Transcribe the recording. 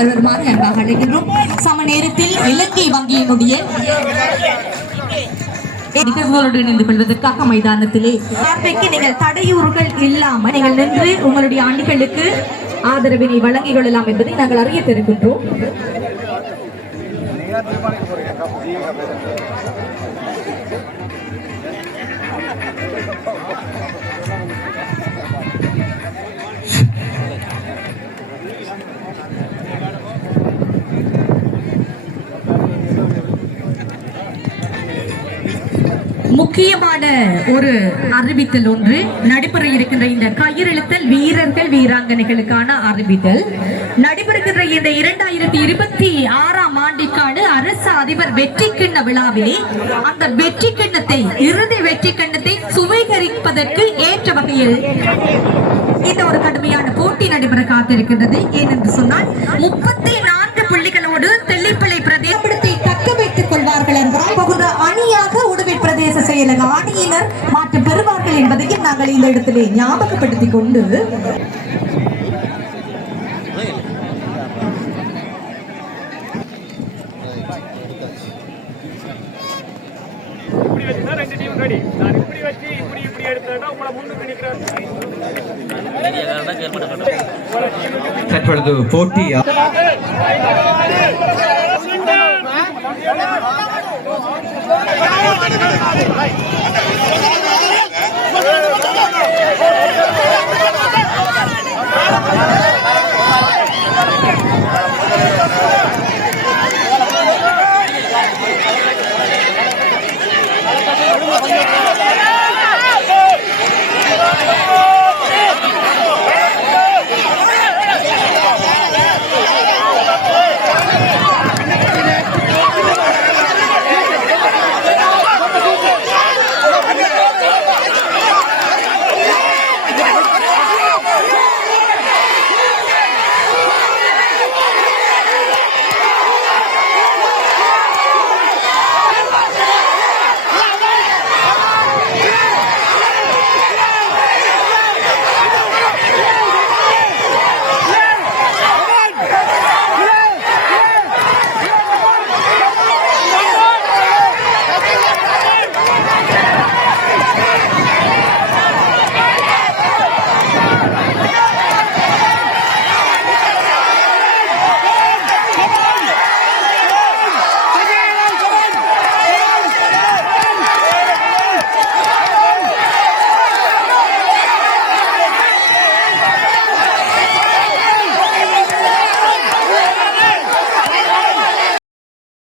அன்பாக அழைக்கின்றோம். சம நேரத்தில் இலங்கை வங்கியினுடைய நிகழ்வுகளோடு இணைந்து கொள்வதற்காக மைதானத்திலே பார்வைக்கு நீங்கள் தடையூறுகள் இல்லாமல் நீங்கள் நின்று உங்களுடைய அணிகளுக்கு ஆதரவினை வழங்கிக் கொள்ளலாம் என்பதை நாங்கள் அறிய தெரிவிக்கின்றோம். முக்கியமான ஒரு அறிவித்தல் ஒன்று நடைபெற இருக்கின்ற இந்த கயிறெழுத்தல் வீரர்கள் வீராங்கனைகளுக்கான அறிவித்தல் நடைபெறுகின்ற இந்த 2026 ஆண்டிற்கான அரசு அதிபர் வெற்றி கிண்ண விழாவிலே அந்த வெற்றி கிண்ணத்தை இறுதி வெற்றி கிண்ணத்தை சுவீகரிப்பதற்கு ஏற்ற வகையில் இந்த ஒரு கடுமையான போட்டி நடைபெற காத்திருக்கின்றது. ஏனென்று சொன்னால் 34 புள்ளிகளோடு தெல்லிப்பளை பிரதேசத்தை தக்க வைத்துக் கொள்வார்கள் என்றால் பகுத அணியாக உடுவை பிரதேச செயலக அணியினர் மாற்றம் பெறுவார்கள் என்பதையும் நாங்கள் இந்த இடத்திலே ஞாபகப்படுத்திக் கொண்டு தற்பொழுது போட்டி